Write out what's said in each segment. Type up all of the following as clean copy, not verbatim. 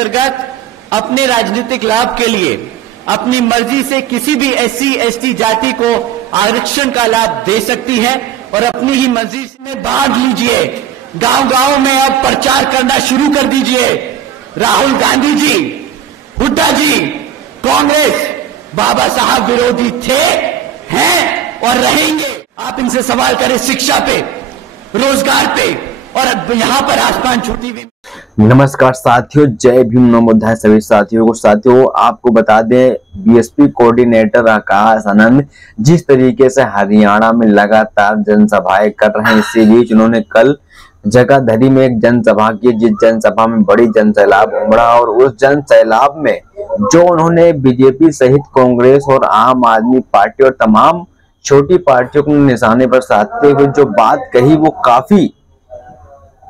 अंतर्गत अपने राजनीतिक लाभ के लिए अपनी मर्जी से किसी भी एससी एसटी जाति को आरक्षण का लाभ दे सकती है और अपनी ही मर्जी में भाग लीजिए। गांव-गांव में अब प्रचार करना शुरू कर दीजिए। राहुल गांधी जी, हुड्डा जी, कांग्रेस बाबा साहब विरोधी थे, हैं और रहेंगे। आप इनसे सवाल करें शिक्षा पे, रोजगार पे, और यहाँ पर आसमान छूटी हुई। नमस्कार साथियों, जय भीम, नमो बुद्धाय सभी साथियों को। साथियों आपको बता दें, बीएसपी कोऑर्डिनेटर आकाश आनंद जिस तरीके से हरियाणा में लगातार जनसभाएं कर रहे हैं, इसी बीच उन्होंने कल जगाधरी में एक जनसभा की, जिस जनसभा में बड़ी जनसैलाब उमड़ा और उस जनसैलाब में जो उन्होंने बीजेपी सहित कांग्रेस और आम आदमी पार्टी और तमाम छोटी पार्टियों को निशाने पर साधते हुए जो बात कही, वो काफी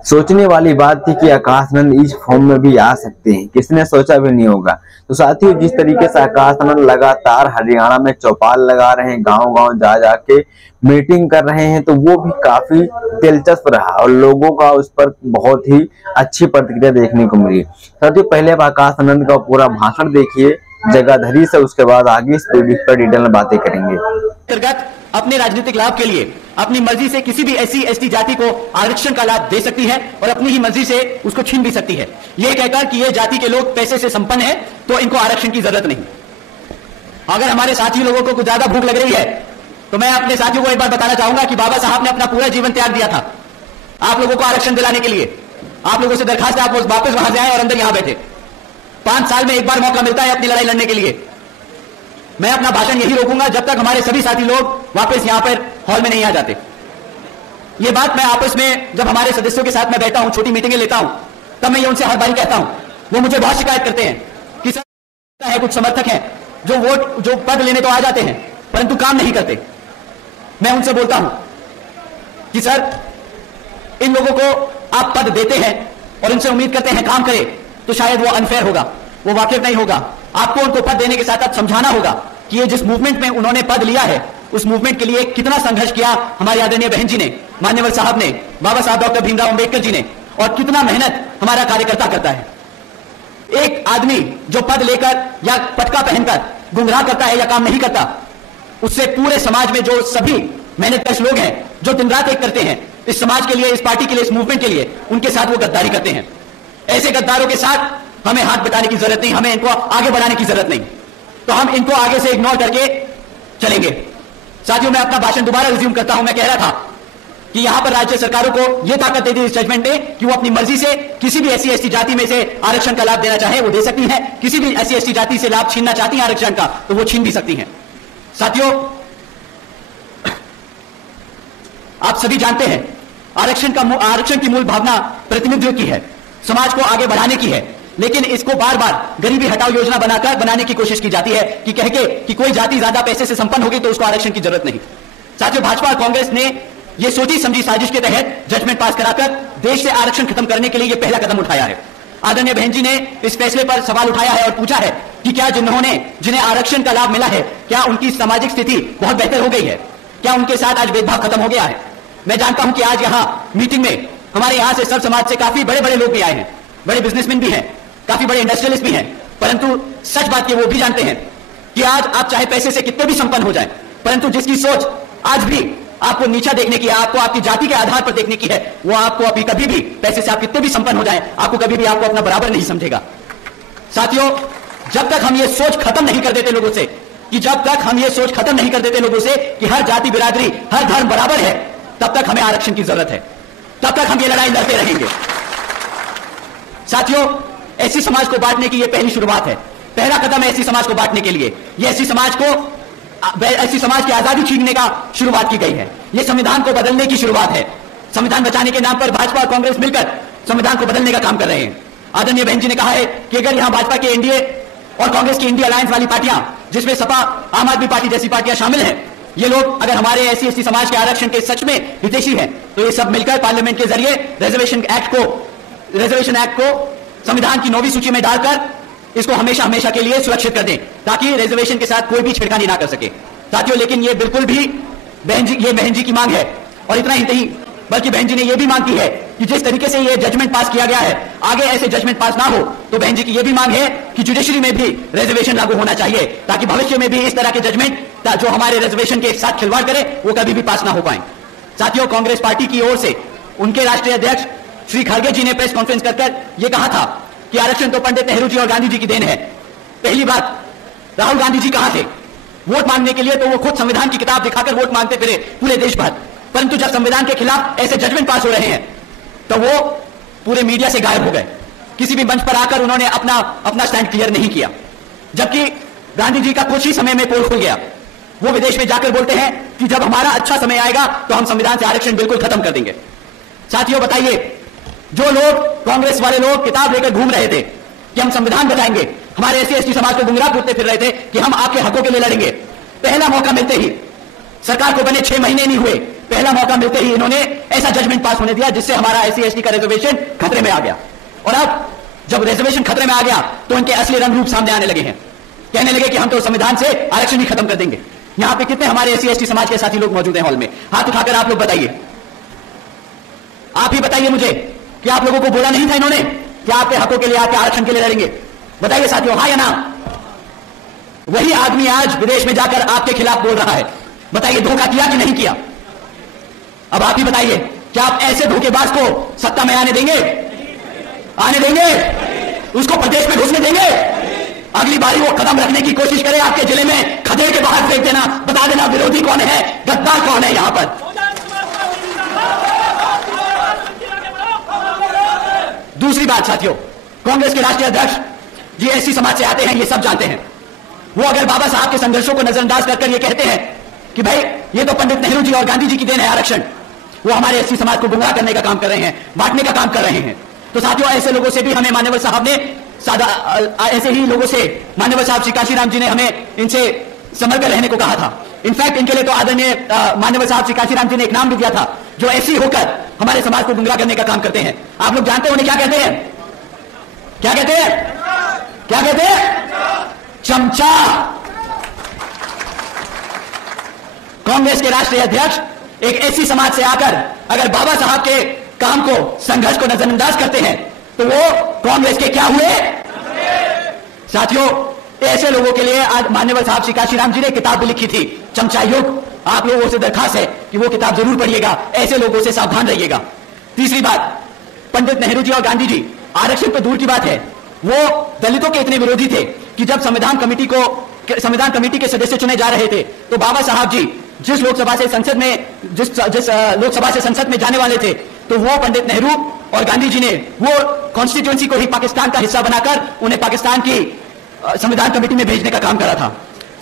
सोचने वाली बात थी कि आकाश आनंद इस फॉर्म में भी आ सकते हैं। किसने सोचा भी नहीं होगा। तो साथियों, जिस तरीके से आकाश आनंद लगातार हरियाणा में चौपाल लगा रहे हैं, गांव-गांव जा जाके मीटिंग कर रहे हैं, तो वो भी काफी दिलचस्प रहा और लोगों का उस पर बहुत ही अच्छी प्रतिक्रिया देखने को मिली। साथियों, पहले आप आकाश आनंद का पूरा भाषण देखिए जगाधरी से, उसके बाद आगे इस पर डिटेल में बातें करेंगे। अपने राजनीतिक लाभ के लिए अपनी मर्जी से किसी भी एससी एसटी जाति को आरक्षण का लाभ दे सकती है और अपनी ही मर्जी से उसको छीन भी सकती है, यह कहकर कि ये जाति के लोग पैसे से संपन्न है तो इनको आरक्षण की जरूरत नहीं। अगर हमारे साथी लोगों को कुछ ज्यादा भूख लग रही है तो मैं अपने साथियों को एक बार बताना चाहूंगा कि बाबा साहब ने अपना पूरा जीवन त्याग दिया था आप लोगों को आरक्षण दिलाने के लिए। आप लोगों से दरखास्त है, आप वापस वहां से आए और अंदर यहां बैठे। 5 साल में एक बार मौका मिलता है अपनी लड़ाई लड़ने के लिए। मैं अपना भाषण यही रोकूंगा जब तक हमारे सभी साथी लोग वापस यहां पर हॉल में नहीं आ जाते। ये बात मैं आपस में जब हमारे सदस्यों के साथ मैं बैठा हूं, छोटी मीटिंगें लेता हूं, तब मैं ये उनसे हर बारी कहता हूं। वो मुझे बहुत शिकायत करते हैं कि सर है कुछ समर्थक हैं जो पद लेने तो आ जाते हैं परंतु काम नहीं करते। मैं उनसे बोलता हूं कि सर इन लोगों को आप पद देते हैं और इनसे उम्मीद करते हैं काम करे, तो शायद वो अनफेयर होगा, वो वाकिफ नहीं होगा। आपको उनको पद देने के साथ साथ समझाना होगा कि ये जिस मूवमेंट में उन्होंने पद लिया है, उस मूवमेंट के लिए कितना संघर्ष किया हमारे आदरणीय बहन जी ने, मान्यवर साहब ने, बाबा साहब डॉक्टर भीमराव अंबेडकर जी ने, और कितना मेहनत हमारा कार्यकर्ता करता है। एक आदमी जो पद लेकर या पटका पहनकर गुमराह करता है या काम नहीं करता, उससे पूरे समाज में जो सभी मेहनतकश लोग हैं जो दिन रात एक करते हैं इस समाज के लिए, इस पार्टी के लिए, इस मूवमेंट के लिए, उनके साथ वो गद्दारी करते हैं। ऐसे गद्दारों के साथ हमें हाथ बटाने की जरूरत नहीं, हमें इनको आगे बढ़ाने की जरूरत नहीं। तो हम इनको आगे से इग्नोर करके चलेंगे। साथियों, मैं अपना भाषण दोबारा रिज्यूम करता हूं। मैं कह रहा था कि यहां पर राज्य सरकारों को यह ताकत दे दी इस जजमेंट ने कि वो अपनी मर्जी से किसी भी एससी एसटी जाति में से आरक्षण का लाभ देना चाहे वो दे सकती है। किसी भी एससी एसटी जाति से लाभ छीनना चाहती है आरक्षण का, तो वो छीन भी सकती है। साथियों, आप सभी जानते हैं आरक्षण की मूल भावना प्रतिनिधित्व की है, समाज को आगे बढ़ाने की है, लेकिन इसको बार बार गरीबी हटाओ योजना बनाने की कोशिश की जाती है कि कह के कि कोई जाति ज्यादा पैसे से संपन्न होगी तो उसको आरक्षण की जरूरत नहीं। साथियों, भाजपा और कांग्रेस ने यह सोची समझी साजिश के तहत जजमेंट पास कराकर देश से आरक्षण खत्म करने के लिए यह पहला कदम उठाया है। आदरणीय बहन जी ने इस फैसले पर सवाल उठाया है और पूछा है कि क्या जिन्हें आरक्षण का लाभ मिला है, क्या उनकी सामाजिक स्थिति बहुत बेहतर हो गई है, क्या उनके साथ आज भेदभाव खत्म हो गया है। मैं जानता हूं कि आज यहां मीटिंग में हमारे यहां से सर्व समाज से काफी बड़े बड़े लोग भी आए हैं, बड़े बिजनेसमैन भी हैं, काफी बड़े इंडस्ट्रियलिस्ट भी हैं, परंतु सच बात ये वो भी जानते हैं कि आज आप चाहे पैसे से कितने भी संपन्न हो जाएं, परंतु जिसकी सोच आज भी आपको नीचा देखने की है, आपको आपकी जाति के आधार पर देखने की है, वो आपको अभी कभी भी पैसे से आप कितने भी संपन्न हो जाएं, आपको कभी भी आपको अपना बराबर नहीं समझेगा। साथियों, जब तक हम ये सोच खत्म नहीं कर देते लोगों से कि हर जाति बिरादरी, हर धर्म बराबर है, तब तक हमें आरक्षण की जरूरत है, तब तक हम ये लड़ाई लड़ते रहेंगे। साथियों, ऐसी समाज को बांटने की यह पहली शुरुआत है, पहला कदम है ऐसी समाज को बांटने के लिए। यह ऐसी समाज की आजादी छीनने का शुरुआत की गई है, यह संविधान को बदलने की शुरुआत है। संविधान बचाने के नाम पर भाजपा और कांग्रेस मिलकर संविधान को बदलने का काम कर रहे हैं। आदरणीय बहन जी ने कहा है कि अगर यहां भाजपा के एनडीए और कांग्रेस की इंडिया अलायंस वाली पार्टियां, जिसमें सपा, आम आदमी पार्टी जैसी पार्टियां शामिल हैं, ये लोग अगर हमारे एससी एसटी समाज के आरक्षण के सच में हितैषी हैं, तो ये सब मिलकर पार्लियामेंट के जरिए रिजर्वेशन एक्ट को संविधान की 9वीं सूची में डालकर इसको हमेशा हमेशा के लिए सुरक्षित कर दें, ताकि रिजर्वेशन के साथ कोई भी छेड़खानी ना कर सके। साथियों, लेकिन ये बहन जी की मांग है, और इतना ही नहीं बल्कि बहन जी ने यह भी मांग की है कि जिस तरीके से ये जजमेंट पास किया गया है, आगे ऐसे जजमेंट पास ना हो। तो बहन जी की ये भी मांग है कि जुडिशरी में भी रिजर्वेशन लागू होना चाहिए, ताकि भविष्य में भी इस तरह के जजमेंट जो हमारे रिजर्वेशन के साथ खिलवाड़ करे वो कभी भी पास ना हो पाए। साथियों, कांग्रेस पार्टी की ओर से उनके राष्ट्रीय अध्यक्ष श्री खड़गे जी ने प्रेस कॉन्फ्रेंस कर यह कहा था कि आरक्षण तो पंडित नेहरू जी और गांधी जी की देन है। पहली बात, राहुल गांधी जी कहां थे वोट मांगने के लिए? तो वो खुद संविधान की किताब दिखाकर वोट मांगते फिरे पूरे देश भर, परंतु जब संविधान के खिलाफ ऐसे जजमेंट पास हो रहे हैं तो वो पूरे मीडिया से गायब हो गए। किसी भी मंच पर आकर उन्होंने अपना स्टैंड क्लियर नहीं किया। जबकि गांधी जी का कुछ ही समय में पोल खुल गया। वो विदेश में जाकर बोलते हैं कि जब हमारा अच्छा समय आएगा तो हम संविधान से आरक्षण बिल्कुल खत्म कर देंगे। साथियों, बताइए, जो लोग कांग्रेस वाले लोग किताब लेकर घूम रहे थे कि हम संविधान बचाएंगे, हमारे एससी एसटी समाज को गुमराह करते फिर रहे थे कि हम आपके हकों के लिए लड़ेंगे, पहला मौका मिलते ही, सरकार को बने 6 महीने नहीं हुए, पहला मौका मिलते ही इन्होंने ऐसा जजमेंट पास होने दिया जिससे हमारा एससी एसटी का रिजर्वेशन खतरे में आ गया। और अब जब रिजर्वेशन खतरे में आ गया तो इनके असली रंग रूप सामने आने लगे हैं। कहने लगे कि हम तो संविधान से आरक्षण ही खत्म कर देंगे। यहां पे कितने हमारे एससी एसटी समाज के साथी लोग मौजूद हैं हॉल में? हाथ उठाकर आप लोग बताइए, आप ही बताइए मुझे कि आप लोगों को बोला नहीं था इन्होंने कि आपके हकों के लिए, आपके आरक्षण के लिए लड़ेंगे? बताइए साथियों, हाँ या ना? वही आदमी आज विदेश में जाकर आपके खिलाफ बोल रहा है। बताइए, धोखा किया कि नहीं किया? अब आप ही बताइए, क्या आप ऐसे धोखेबाज को सत्ता में आने देंगे? आने देंगे? उसको प्रदेश में घुसने देंगे? अगली बारी वो कदम रखने की कोशिश करे आपके जिले में, खदेड़ के बाहर फेंक देना, बता देना विरोधी कौन है, गद्दार कौन है यहां पर। दूसरी बात साथियों, कांग्रेस के राष्ट्रीय अध्यक्ष जी एससी समाज से आते हैं, ये सब जानते हैं। वो अगर बाबा साहब के संघर्षों को नजरअंदाज कर ये कहते हैं कि भाई ये तो पंडित नेहरू जी और गांधी जी की देन है आरक्षण, वो हमारे एससी समाज को गुमराह करने का काम कर रहे हैं, बांटने का काम कर रहे हैं। तो साथियों, ऐसे लोगों से भी हमें मान्यवर साहब ने ऐसे ही लोगों से मान्यवर साहब श्री काशीराम जी ने हमें इनसे संभल कर रहने को कहा था। इनफैक्ट इनके लिए तो आदरणीय मान्यवर साहब श्री काशीराम जी ने एक नाम भी दिया था, जो ऐसी होकर हमारे समाज को गुमराह करने का काम करते हैं। आप लोग जानते हैं उन्हें क्या कहते हैं? क्या कहते हैं? क्या कहते हैं? चमचा। कांग्रेस के राष्ट्रीय अध्यक्ष एक ऐसी समाज से आकर अगर बाबा साहब के काम को, संघर्ष को नजरअंदाज करते हैं तो वो कांग्रेस के क्या हुए? साथियों, ऐसे लोगों के लिए आज मान्यवर साहब श्री काशीराम जी ने किताब भी लिखी थी, चमचा युग। आप लोगों से दरखास्त है कि वो किताब जरूर पढ़िएगा, ऐसे लोगों से सावधान रहिएगा। तीसरी बात, पंडित नेहरू जी और गांधी जी आरक्षण तो दूर की बात है, वो दलितों के इतने विरोधी थे कि जब संविधान कमेटी के सदस्य चुने जा रहे थे तो बाबा साहब जी जिस लोकसभा से संसद में जाने वाले थे, तो वो पंडित नेहरू और गांधी जी ने वो कॉन्स्टिट्यूएंसी को ही पाकिस्तान का हिस्सा बनाकर उन्हें पाकिस्तान की संविधान कमेटी में भेजने का काम करा था।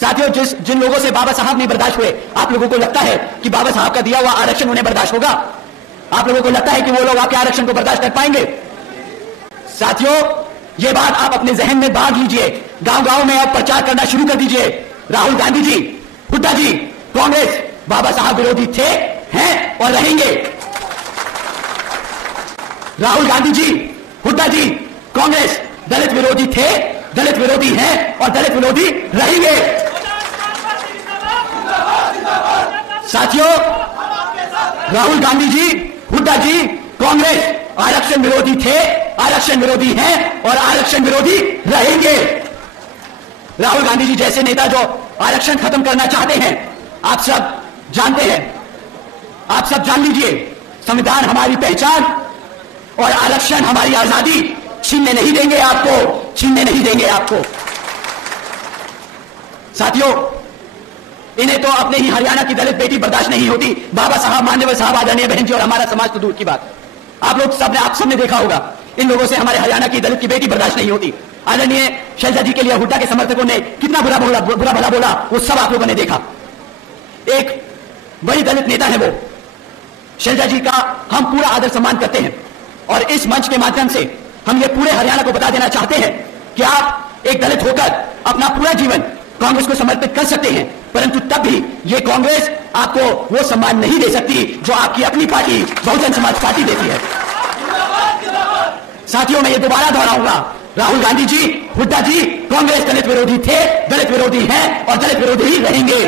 साथियों, जिन लोगों से बाबा साहब नहीं बर्दाश्त हुए, आप लोगों को लगता है कि बाबा साहब का दिया हुआ आरक्षण उन्हें बर्दाश्त होगा? आप लोगों को लगता है कि वो लोग आपके आरक्षण को बर्दाश्त कर पाएंगे? साथियों, ये बात आप अपने जहन में बांध लीजिए। गांव-गांव में अब प्रचार करना शुरू कर दीजिए। राहुल गांधी जी, हुड्डा जी, कांग्रेस बाबा साहब विरोधी थे, हैं और रहेंगे। राहुल गांधी जी, हुड्डा जी, कांग्रेस दलित विरोधी थे, दलित विरोधी हैं और दलित विरोधी रहेंगे। साथियों, राहुल गांधी जी, हुड्डा जी, कांग्रेस आरक्षण विरोधी थे, आरक्षण विरोधी हैं और आरक्षण विरोधी रहेंगे। राहुल गांधी जी जैसे नेता जो आरक्षण खत्म करना चाहते हैं, आप सब जानते हैं, आप सब जान लीजिए, संविधान हमारी पहचान और आरक्षण हमारी आजादी छीनने नहीं देंगे आपको, छीनने नहीं देंगे आपको। साथियों, इन्हें तो अपने ही हरियाणा की दलित बेटी बर्दाश्त नहीं होती। बाबा साहब, मान्यवर साहब, आदरणीय बहन जी और हमारा समाज तो दूर की बात। आप सबने देखा होगा, इन लोगों से हमारे हरियाणा की दलित की बेटी बर्दाश्त नहीं होती। आदरणीय शैलजा जी के लिए हुड्डा के समर्थकों ने कितना बुरा भला बोला, वो सब आप लोगों ने देखा। एक बड़ी दलित नेता है वो, शैलजा जी का हम पूरा आदर सम्मान करते हैं और इस मंच के माध्यम से हम ये पूरे हरियाणा को बता देना चाहते हैं कि आप एक दलित होकर अपना पूरा जीवन कांग्रेस को समर्पित कर सकते हैं, परंतु तब भी ये कांग्रेस आपको वो सम्मान नहीं दे सकती जो आपकी अपनी पार्टी बहुजन समाज पार्टी देती है। साथियों, मैं ये दोबारा दोहराऊंगा, राहुल गांधी जी, हुड्डा जी, कांग्रेस दलित विरोधी थे, दलित विरोधी हैं और दलित विरोधी ही रहेंगे।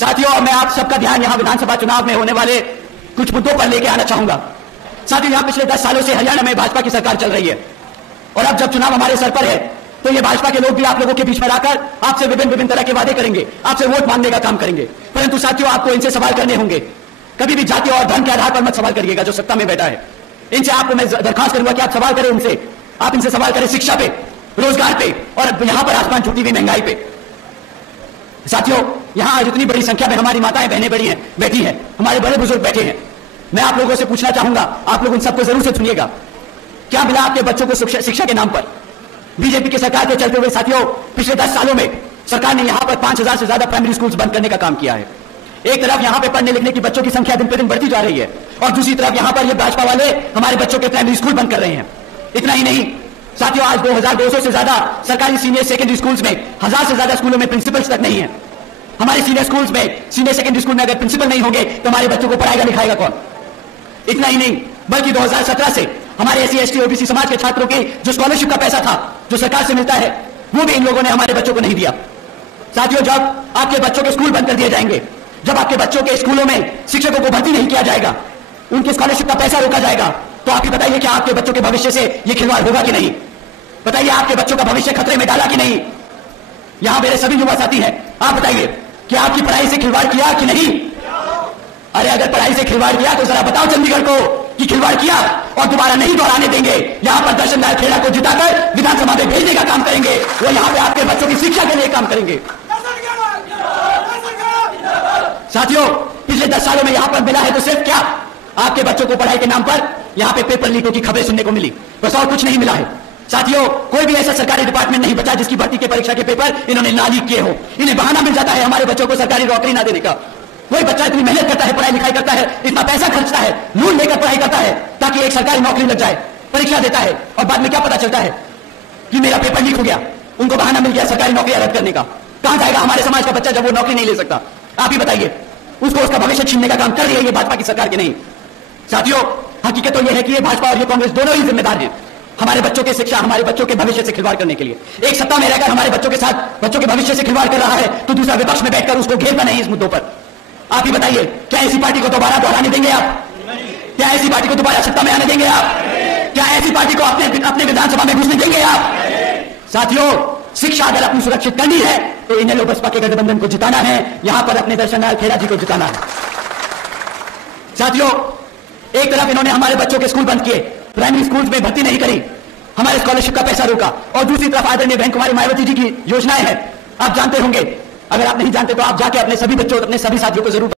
साथियों, मैं आप सबका ध्यान यहां विधानसभा चुनाव में होने वाले कुछ मुद्दों पर लेके आना चाहूंगा। साथियों, यहां पिछले 10 सालों से हरियाणा में भाजपा की सरकार चल रही है और अब जब चुनाव हमारे सर पर है तो ये भाजपा के लोग भी आप लोगों के बीच में आकर आपसे विभिन्न तरह के वादे करेंगे, आपसे वोट मांगने का काम करेंगे। परंतु साथियों, आपको इनसे सवाल करने होंगे। कभी भी जाति और धन के आधार पर मत सवाल करिएगा जो सत्ता में बैठा है। इनसे आपको मैं दरखास्त करूंगा कि आप सवाल करें इनसे, आप इनसे सवाल करें शिक्षा पे, रोजगार पे और यहां पर आसमान छूटी हुई महंगाई पे। साथियों, यहां आज इतनी बड़ी संख्या में हमारी माताएं बहनें बैठी हैं, हमारे बड़े बुजुर्ग बैठे हैं। मैं आप लोगों से पूछना चाहूंगा, आप लोग इन सबको जरूर से सुनिएगा, क्या मिला आपके बच्चों को शिक्षा के नाम पर? बीजेपी की सरकार के चलते हुए साथियों, पिछले 10 सालों में सरकार ने यहां पर 5000 से ज्यादा प्राइमरी स्कूल्स बंद करने का काम किया है। एक तरफ यहां पे पढ़ने लिखने की बच्चों की संख्या दिन प्रतिदिन बढ़ती जा रही है और दूसरी तरफ यहां पर ये भाजपा वाले हमारे बच्चों के प्राइमरी स्कूल बंद कर रहे हैं। इतना ही नहीं साथियों, आज 2200 से ज्यादा सरकारी सीनियर सेकेंडरी स्कूल्स में 1000 से ज्यादा स्कूलों में प्रिंसिपल्स तक नहीं है। हमारे सीनियर स्कूल्स में, सीनियर सेकेंडरी स्कूल में अगर प्रिंसिपल नहीं होंगे तो हमारे बच्चों को पढ़ाएगा लिखाएगा कौन? इतना ही नहीं, बल्कि 2017 से हमारे एससी एसटी ओबीसी समाज के छात्रों के जो स्कॉलरशिप का पैसा था जो सरकार से मिलता है वो भी इन लोगों ने हमारे बच्चों को नहीं दिया। साथियों, जब आपके बच्चों के स्कूल बंद कर दिए जाएंगे, जब आपके बच्चों के स्कूलों में शिक्षकों को भर्ती नहीं किया जाएगा, उनके स्कॉलरशिप का पैसा रोका जाएगा, तो आप ही बताइए कि आपके बच्चों के भविष्य से यह खिलवाड़ होगा कि नहीं? बताइए, आपके बच्चों का भविष्य खतरे में डाला कि नहीं? यहां मेरे सभी युवा साथी हैं, आप बताइए कि आपकी पढ़ाई से खिलवाड़ किया कि नहीं? अरे अगर पढ़ाई से खिलवाड़ किया तो जरा बताओ चंडीगढ़ को कि खिलवाड़ किया और दोबारा नहीं दोहराने देंगे। यहां पर दर्शन लाल खेड़ा को जिताकर विधानसभा में भेजने का काम करेंगे, वो यहां पे आपके बच्चों की शिक्षा के लिए काम करेंगे। साथियों, पिछले 10 सालों में यहां पर मिला है तो सिर्फ क्या? आपके बच्चों को पढ़ाई के नाम पर यहां पे पेपर लीकों की खबरें सुनने को मिली, बस और कुछ नहीं मिला है। साथियों, कोई भी ऐसा सरकारी डिपार्टमेंट नहीं बचा जिसकी भर्ती के परीक्षा के पेपर इन्होंने ना लीक किए हो। इन्हें बहाना मिल जाता है हमारे बच्चों को सरकारी नौकरी ना देने का। कोई बच्चा इतनी मेहनत करता है, पढ़ाई लिखाई करता है, इतना पैसा खर्चता है, लोन लेकर पढ़ाई करता है ताकि एक सरकारी नौकरी लग जाए, परीक्षा देता है और बाद में क्या पता चलता है कि मेरा पेपर लीक हो गया, उनको बहाना मिल गया सरकारी नौकरी रद्द करने का। कहां जाएगा हमारे समाज का बच्चा जब वो नौकरी नहीं ले सकता? आप ही बताइए, उसको उसका भविष्य छीनने का काम कर रही है ये भाजपा की सरकार के नहीं। साथियों, हकीकत तो यह है कि ये भाजपा और ये कांग्रेस दोनों ही जिम्मेदार हैं हमारे बच्चों की शिक्षा, हमारे बच्चों के भविष्य से खिलवाड़ करने के लिए। एक सत्ता में रहकर हमारे बच्चों के साथ बच्चों के भविष्य से खिलवाड़ कर रहा है तो दूसरा विपक्ष में बैठकर उसको घेरता नहीं इस मुद्दों पर। आप ही बताइए, क्या ऐसी पार्टी को दोबारा दोहराने देंगे आप? क्या ऐसी पार्टी को दोबारा सत्ता में आने देंगे आप? क्या ऐसी पार्टी को अपने विधानसभा में घुसने देंगे आप? साथियों, शिक्षा अगर अपनी सुरक्षित करनी है तो इन्हें लोग बसपा के गठबंधन को जिताना है, यहां पर अपने दर्शन लाल खेड़ा जी को जिताना है। साथियों, एक तरफ इन्होंने हमारे बच्चों के स्कूल बंद किए, प्राइमरी स्कूल्स में भर्ती नहीं करी, हमारे स्कॉलरशिप का पैसा रोका और दूसरी तरफ आदरणीय बहन कुमारी मायावती जी की योजनाएं हैं, आप जानते होंगे। अगर आप नहीं जानते तो आप जाके अपने सभी बच्चों, अपने सभी साथियों को जरूर